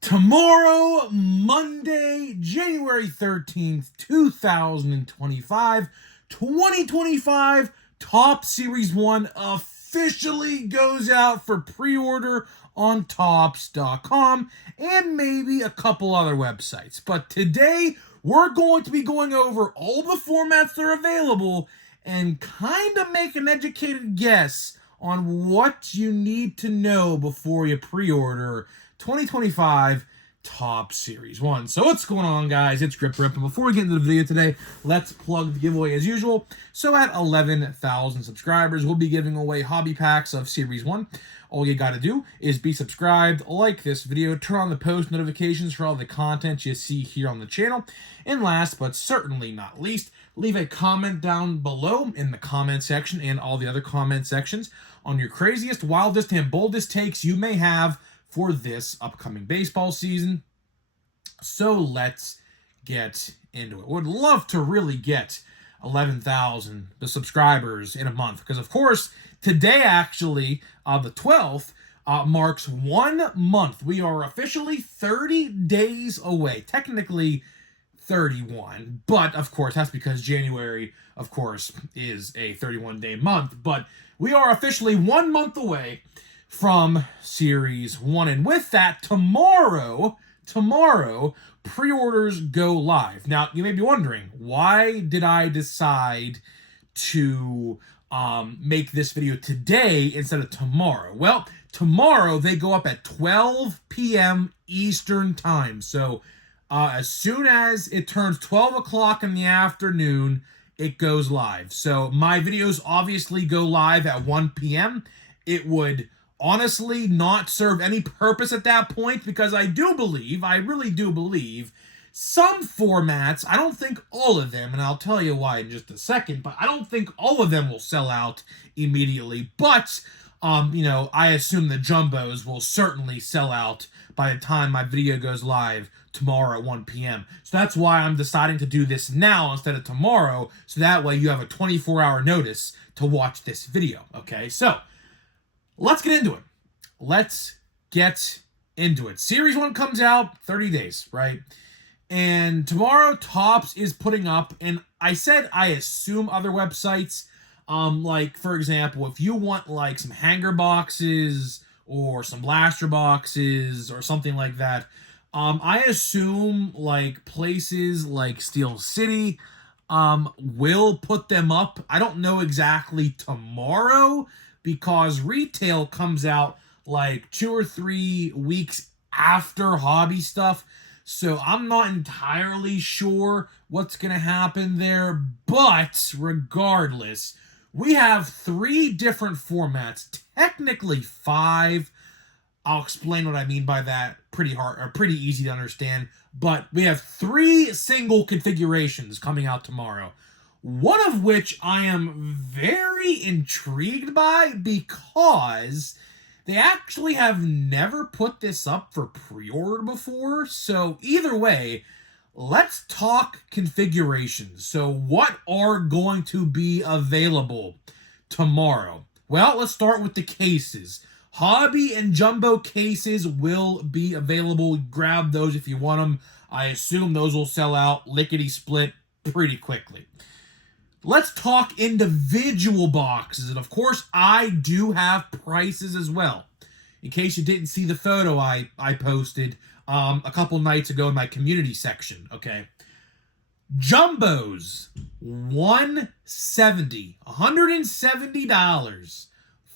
Tomorrow, Monday, January 13th, 2025, Top Series 1 officially goes out for pre-order on Topps.com and maybe a couple other websites. But today, we're going to be going over all the formats that are available and kind of make an educated guess on what you need to know before you pre-order 2025 Top Series 1. So what's going on, guys? It's Grip Rip, and before we get into the video today, let's plug the giveaway as usual. So at 11,000 subscribers, we'll be giving away hobby packs of Series 1. All you gotta do is be subscribed, like this video, turn on the post notifications for all the content you see here on the channel, and last but certainly not least, leave a comment down below in the comment section and all the other comment sections on your craziest, wildest, and boldest takes you may have for this upcoming baseball season. So let's get into it. Would love to really get 11,000 subscribers in a month, because of course today actually the 12th marks 1 month. We are officially 30 days away, technically 31, but of course that's because January of course is a 31-day month, but we are officially 1 month away from Series 1. And with that, tomorrow, pre-orders go live. Now, you may be wondering, why did I decide to make this video today instead of tomorrow? Well, tomorrow they go up at 12 p.m. Eastern Time. So as soon as it turns 12 o'clock in the afternoon, it goes live. So my videos obviously go live at 1 p.m. It would honestly not serve any purpose at that point, because I really do believe, some formats, I don't think all of them, and I'll tell you why in just a second, but I don't think all of them will sell out immediately. But, I assume the jumbos will certainly sell out by the time my video goes live tomorrow at 1 p.m. So that's why I'm deciding to do this now instead of tomorrow, so that way you have a 24-hour notice to watch this video, okay? So let's get into it. Series 1 comes out 30 days, right? And tomorrow, Topps is putting up, and I said I assume other websites, like, for example, if you want, like, some hanger boxes or some blaster boxes or something like that, I assume, like, places like Steel City will put them up. I don't know exactly tomorrow, because retail comes out like 2 or 3 weeks after hobby stuff. So I'm not entirely sure what's going to happen there. But regardless, we have 3 different formats, technically 5. I'll explain what I mean by that. Pretty easy to understand. But we have 3 single configurations coming out tomorrow. One of which I am very intrigued by, because they actually have never put this up for pre-order before. So either way, let's talk configurations. So what are going to be available tomorrow? Well, let's start with the cases. Hobby and jumbo cases will be available. Grab those if you want them. I assume those will sell out lickety-split pretty quickly. Let's talk individual boxes, and of course, I do have prices as well. In case you didn't see the photo I posted a couple nights ago in my community section, okay? Jumbos, $170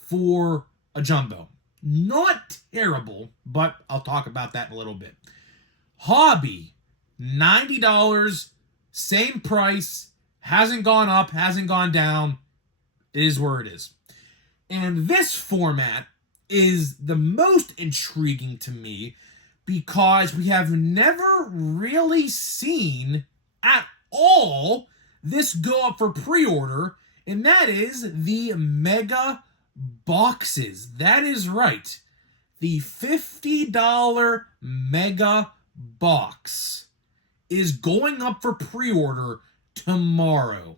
for a jumbo. Not terrible, but I'll talk about that in a little bit. Hobby, $90, same price. Hasn't gone up, hasn't gone down. It is where it is. And this format is the most intriguing to me, because we have never really seen at all this go up for pre-order, and that is the mega boxes. That is right. The $50 mega box is going up for pre-order tomorrow.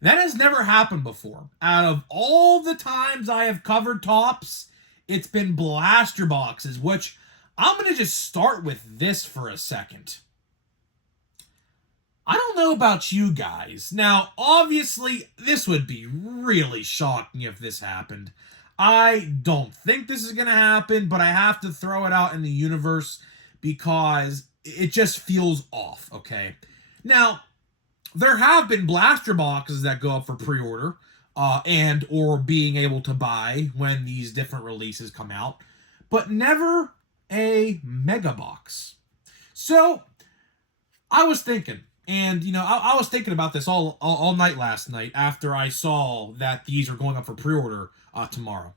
That has never happened before. Out of all the times I have covered Topps, it's been blaster boxes, which I'm going to just start with this for a second. I don't know about you guys. Now, obviously, this would be really shocking if this happened. I don't think this is going to happen, but I have to throw it out in the universe because it just feels off, okay? Now, there have been blaster boxes that go up for pre-order and or being able to buy when these different releases come out, but never a mega box. So, I was thinking, and, I was thinking about this all night last night after I saw that these are going up for pre-order tomorrow.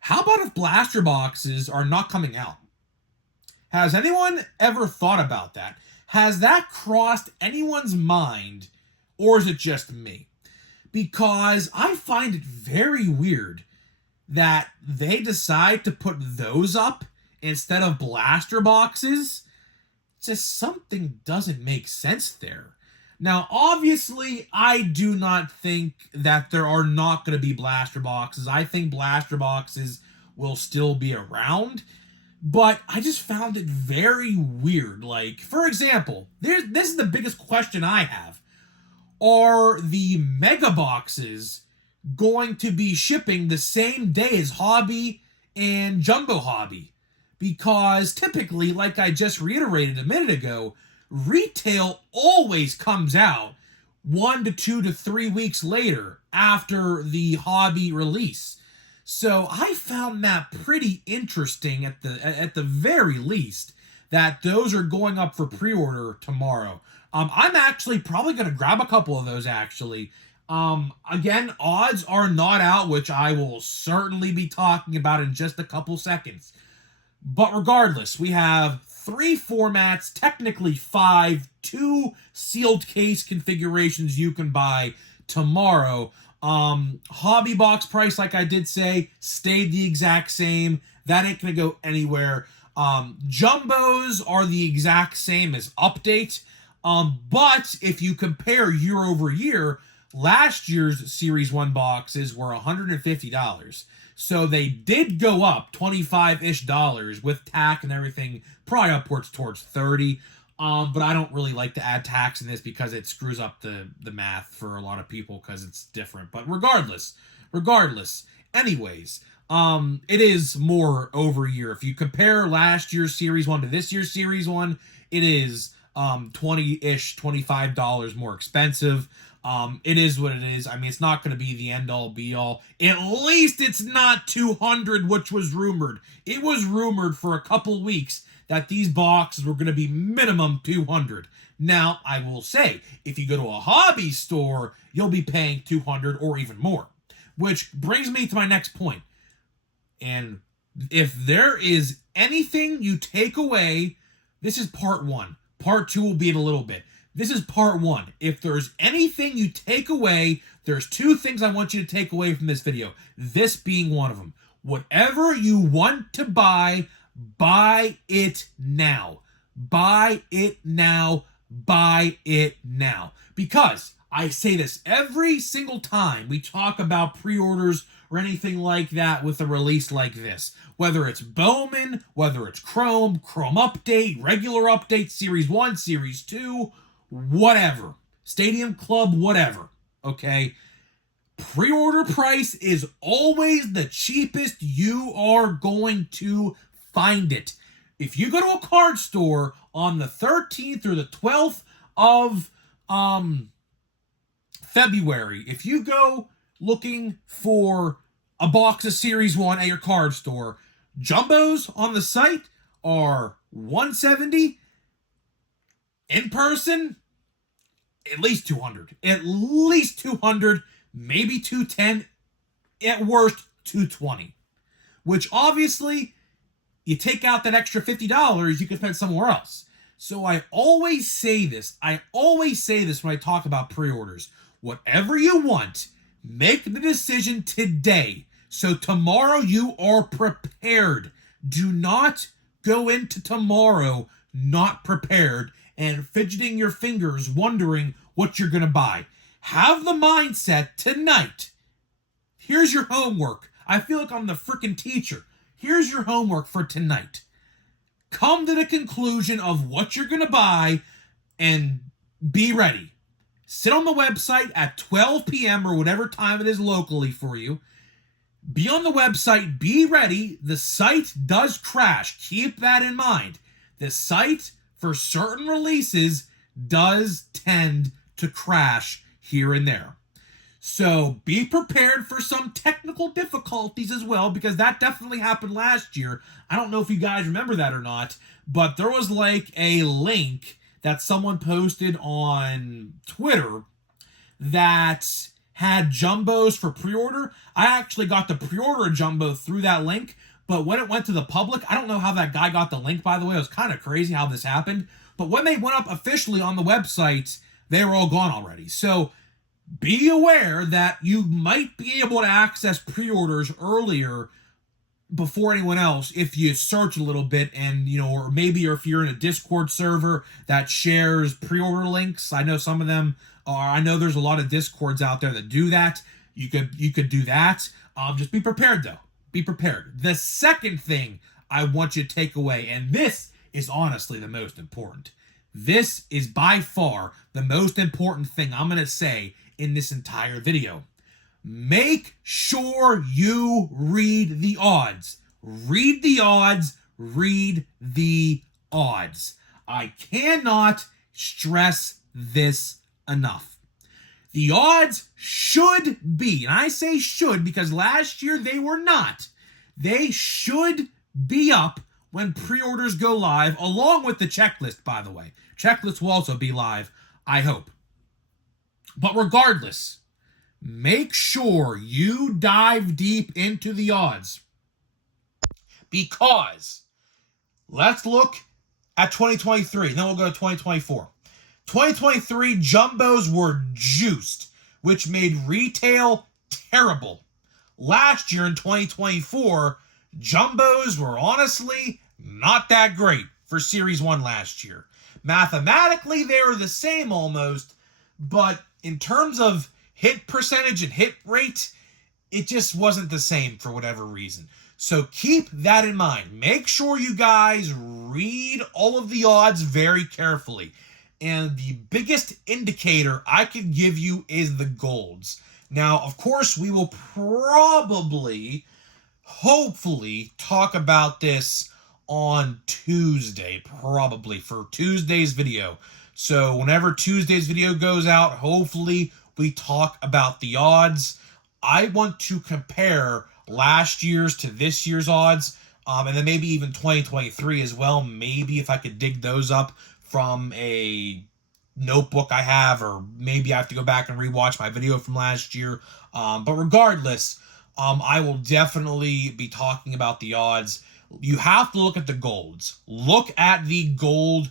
How about if blaster boxes are not coming out? Has anyone ever thought about that? Has that crossed anyone's mind, or is it just me? Because I find it very weird that they decide to put those up instead of blaster boxes. Just something doesn't make sense there. Now, obviously, I do not think that there are not going to be blaster boxes. I think blaster boxes will still be around, but I just found it very weird. Like, for example, this is the biggest question I have. Are the mega boxes going to be shipping the same day as Hobby and Jumbo Hobby? Because typically, like I just reiterated a minute ago, retail always comes out 1 to 2 to 3 weeks later after the Hobby release. So I found that pretty interesting at the very least, that those are going up for pre-order tomorrow. I'm actually probably going to grab a couple of those, actually. Again, odds are not out, which I will certainly be talking about in just a couple seconds. But regardless, we have 3 formats, technically 5, 2 sealed case configurations you can buy tomorrow. Hobby box price, like I did say, stayed the exact same. That ain't gonna go anywhere. Jumbos are the exact same as update. But if you compare year over year, last year's Series 1 boxes were $150. So they did go up $25-ish with tax and everything, probably upwards towards 30. But I don't really like to add tax in this because it screws up the math for a lot of people because it's different. But regardless, anyways, it is more over year. If you compare last year's Series 1 to this year's Series 1, it is $20-ish, $25 more expensive. It is what it is. I mean, it's not going to be the end-all, be-all. At least it's not 200, which was rumored. It was rumored for a couple weeks that these boxes were going to be minimum 200. Now, I will say, if you go to a hobby store, you'll be paying 200 or even more. Which brings me to my next point. And if there is anything you take away, this is part 1. Part 2 will be in a little bit. This is part 1. If there's anything you take away, there's 2 things I want you to take away from this video. This being one of them. Whatever you want to buy it now. Buy it now. Buy it now. Because I say this every single time we talk about pre-orders or anything like that with a release like this. Whether it's Bowman, whether it's Chrome Update, regular update, Series 1, Series 2, whatever. Stadium Club, whatever. Okay? Pre-order price is always the cheapest you are going to find it. If you go to a card store on the 13th or the 12th of February, if you go looking for a box of Series 1 at your card store, jumbos on the site are $170. In person, at least $200. At least $200, maybe $210, at worst $220. Which obviously, you take out that extra $50, you can spend somewhere else. So I always say this when I talk about pre-orders. Whatever you want, make the decision today. So tomorrow you are prepared. Do not go into tomorrow not prepared and fidgeting your fingers wondering what you're going to buy. Have the mindset tonight. Here's your homework. I feel like I'm the freaking teacher. here's your homework for tonight. Come to the conclusion of what you're going to buy and be ready. Sit on the website at 12 p.m. or whatever time it is locally for you. Be on the website, be ready. The site does crash. Keep that in mind. The site for certain releases does tend to crash here and there. So be prepared for some technical difficulties as well, because that definitely happened last year. I don't know if you guys remember that or not, but there was like a link that someone posted on Twitter that had jumbos for pre-order. I actually got the pre-order jumbo through that link, but when it went to the public, I don't know how that guy got the link, by the way. It was kind of crazy how this happened. But when they went up officially on the website, they were all gone already. So be aware that you might be able to access pre-orders earlier before anyone else if you search a little bit, and or maybe if you're in a Discord server that shares pre-order links. I know some of them are. I know there's a lot of Discords out there that do that. You could do that. Just be prepared though. Be prepared. The second thing I want you to take away, and this is honestly the most important. This is by far the most important thing I'm going to say in this entire video. Make sure you read the odds. Read the odds. Read the odds. I cannot stress this enough. The odds should be, and I say should because last year they were not. They should be up when pre-orders go live, along with the checklist, by the way. Checklist will also be live, I hope. But regardless, make sure you dive deep into the odds, because let's look at 2023, then we'll go to 2024. 2023 jumbos were juiced, which made retail terrible. Last year in 2024, jumbos were honestly not that great for Series 1 last year. Mathematically, they were the same almost, but in terms of hit percentage and hit rate, it just wasn't the same for whatever reason. So keep that in mind. Make sure you guys read all of the odds very carefully. And the biggest indicator I could give you is the golds. Now, of course, we will probably, hopefully, talk about this on Tuesday, probably for Tuesday's video. So whenever Tuesday's video goes out, hopefully we talk about the odds. I want to compare last year's to this year's odds, and then maybe even 2023 as well. Maybe if I could dig those up from a notebook I have, or maybe I have to go back and rewatch my video from last year. But regardless, I will definitely be talking about the odds. You have to look at the golds. Look at the gold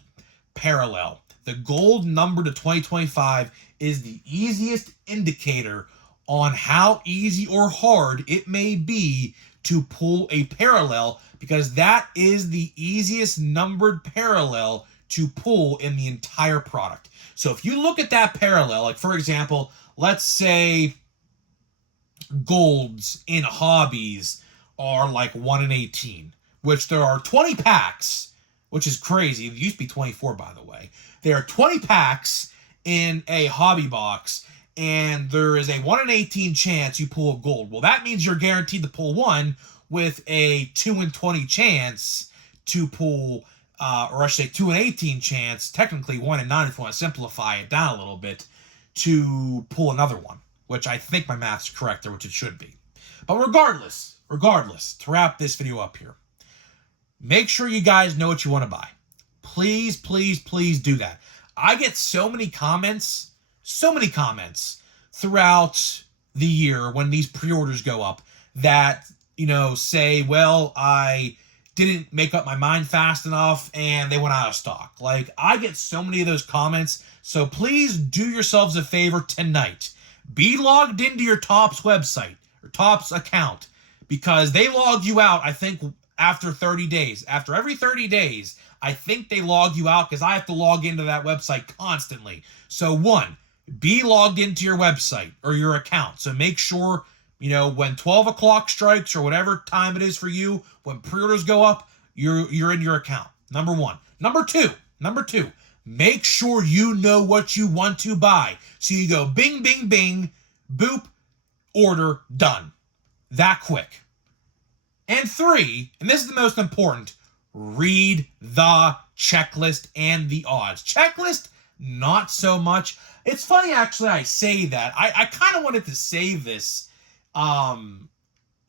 parallel. The gold number to 2025 is the easiest indicator on how easy or hard it may be to pull a parallel, because that is the easiest numbered parallel to pull in the entire product. So if you look at that parallel, like for example, let's say golds in hobbies are like 1 in 18, which there are 20 packs, which is crazy. It used to be 24, by the way. There are 20 packs in a hobby box, and there is a 1 in 18 chance you pull a gold. Well, that means you're guaranteed to pull one, with a 2 in 20 chance to pull, or I should say 2 in 18 chance, technically 1 in 9 if you want to simplify it down a little bit, to pull another one, which I think my math's correct there, which it should be. But regardless, to wrap this video up here, make sure you guys know what you want to buy. Please, please, please do that. I get so many comments throughout the year when these pre-orders go up that, say, well, I didn't make up my mind fast enough and they went out of stock. Like, I get so many of those comments. So please do yourselves a favor tonight. Be logged into your Topps website or Topps account, because they log you out, I think, after 30 days. After every 30 days, I think they log you out, because I have to log into that website constantly. So one, be logged into your website or your account. So make sure You know, when 12 o'clock strikes or whatever time it is for you, when pre-orders go up, you're in your account. Number one. Number two, make sure you know what you want to buy. So you go bing, bing, bing, boop, order, done. That quick. And three, and this is the most important, read the checklist and the odds. Checklist, not so much. It's funny, actually, I say that. I kind of wanted to save this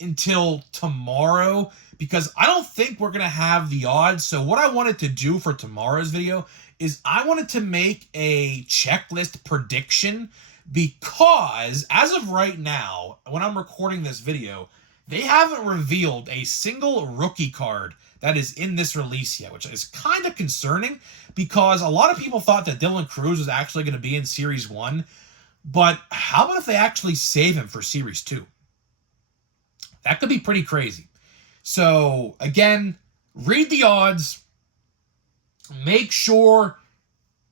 until tomorrow because I don't think we're going to have the odds. So what I wanted to do for tomorrow's video is I wanted to make a checklist prediction because as of right now, when I'm recording this video, they haven't revealed a single rookie card that is in this release yet, which is kind of concerning because a lot of people thought that Dylan Cruz was actually going to be in Series 1, but how about if they actually save him for Series 2? That could be pretty crazy. So, again, read the odds. Make sure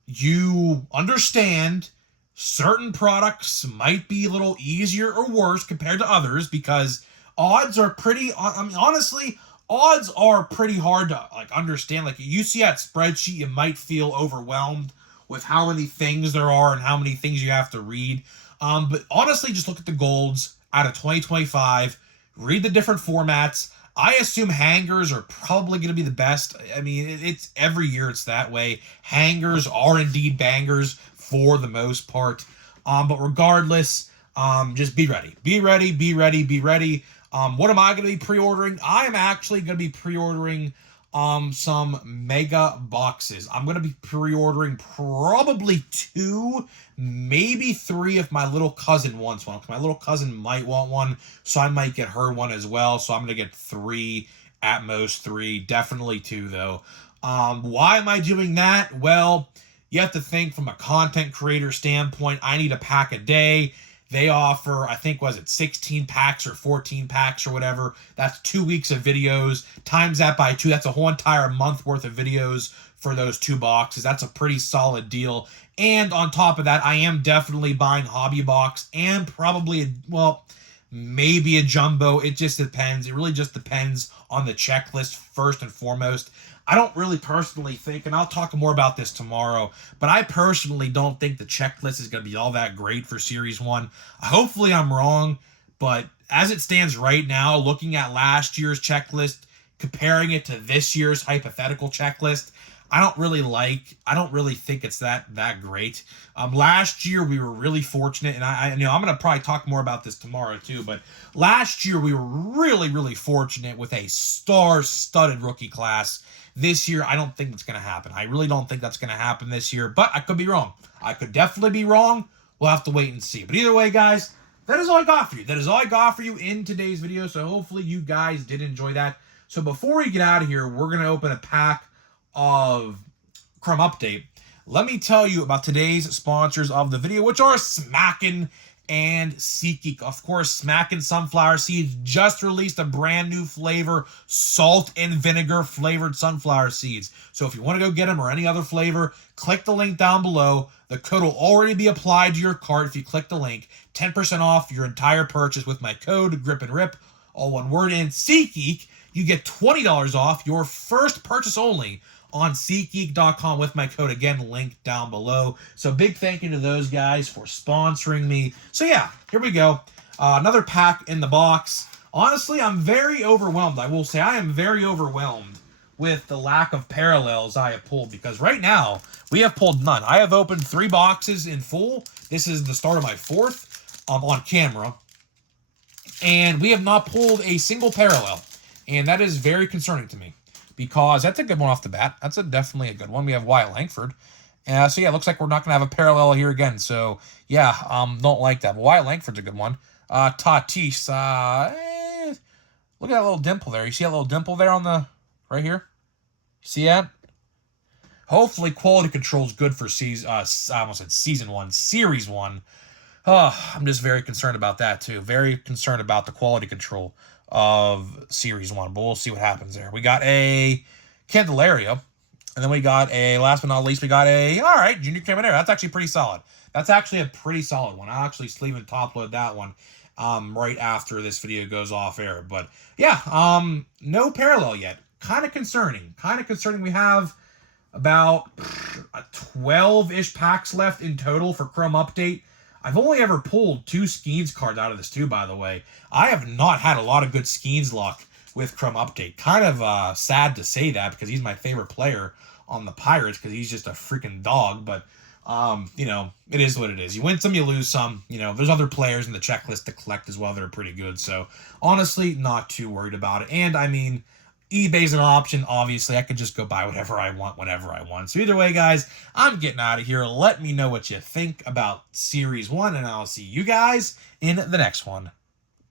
you understand certain products might be a little easier or worse compared to others because odds are pretty, I mean, honestly, odds are pretty hard to understand. Like you see that spreadsheet, you might feel overwhelmed with how many things there are and how many things you have to read. But honestly, just look at the golds out of 2025, read the different formats. I assume hangers are probably going to be the best. I mean, it's every year it's that way. Hangers are indeed bangers for the most part. But regardless, just be ready. Be ready, be ready, be ready. What am I going to be pre-ordering? I am actually going to be pre-ordering some mega boxes. I'm going to be pre-ordering probably 2, maybe 3 if my little cousin wants one. My little cousin might want one, so I might get her one as well. So I'm going to get 3, at most 3, definitely 2 though. Why am I doing that? Well, you have to think from a content creator standpoint. I need a pack a day. They offer, I think, was it 16 packs or 14 packs or whatever. That's 2 weeks of videos. Times that by 2. That's a whole entire month worth of videos for those 2 boxes. That's a pretty solid deal. And on top of that, I am definitely buying Hobby Box and probably, maybe a jumbo. It just depends. It really just depends on the checklist first and foremost. I don't really personally think, and I'll talk more about this tomorrow, but I personally don't think the checklist is going to be all that great for Series 1. Hopefully I'm wrong, but as it stands right now, looking at last year's checklist, comparing it to this year's hypothetical checklist, I don't really think it's that great. Last year we were really fortunate, and I'm going to probably talk more about this tomorrow too, but last year we were really fortunate with a star-studded rookie class. This year, I don't think it's going to happen. I really don't think that's going to happen this year, but I could be wrong. I could definitely be wrong. We'll have to wait and see. But either way, guys, that is all I got for you. That is all I got for you in today's video, so hopefully you guys did enjoy that. So before we get out of here, we're going to open a pack of Crumb Update. Let me tell you about today's sponsors of the video, which are Smackin' and SeatGeek. Of course, Smackin' Sunflower Seeds just released a brand new flavor, salt and vinegar flavored sunflower seeds. So if you want to go get them or any other flavor, click the link down below. The code will already be applied to your cart if you click the link. 10% off your entire purchase with my code, Grip and Rip, all one word. And SeatGeek, you get $20 off your first purchase only on SeatGeek.com with my code, again, linked down below. So big thank you to those guys for sponsoring me. So yeah, here we go. Another pack in the box. Honestly, I'm very overwhelmed. I will say I am very overwhelmed with the lack of parallels I have pulled because right now we have pulled none. I have opened 3 boxes in full. This is the start of my 4th on camera. And we have not pulled a single parallel. And that is very concerning to me. Because that's a good one off the bat. That's definitely a good one. We have Wyatt Langford. So yeah, it looks like we're not going to have a parallel here again. So yeah, don't like that. But Wyatt Langford's a good one. Tatis. Look at that little dimple there. You see that little dimple there on the, right here? See that? Hopefully quality control is good for season, I almost said season 1, series 1. I'm just very concerned about that too. Very concerned about the quality control of Series 1, but we'll see what happens there. We got a Candelario, and then we got a, last but not least, we got a, all right, Junior Caminero. That's actually pretty solid. That's actually a pretty solid one. I'll actually sleeve and top load that one. right after this video goes off air. But yeah, no parallel yet. Kind of concerning. We have about 12-ish packs left in total for Chrome Update. I've only ever pulled 2 Skeens cards out of this too, by the way. I have not had a lot of good Skeens luck with Chrome Update. Kind of sad to say that because he's my favorite player on the Pirates because he's just a freaking dog. But, you know, it is what it is. You win some, you lose some. You know, there's other players in the checklist to collect as well that are pretty good. So, honestly, not too worried about it. And, I mean, eBay's an option, obviously. I could just go buy whatever I want whenever I want. So either way, guys, I'm getting out of here. Let me know what you think about Series 1, and I'll see you guys in the next one.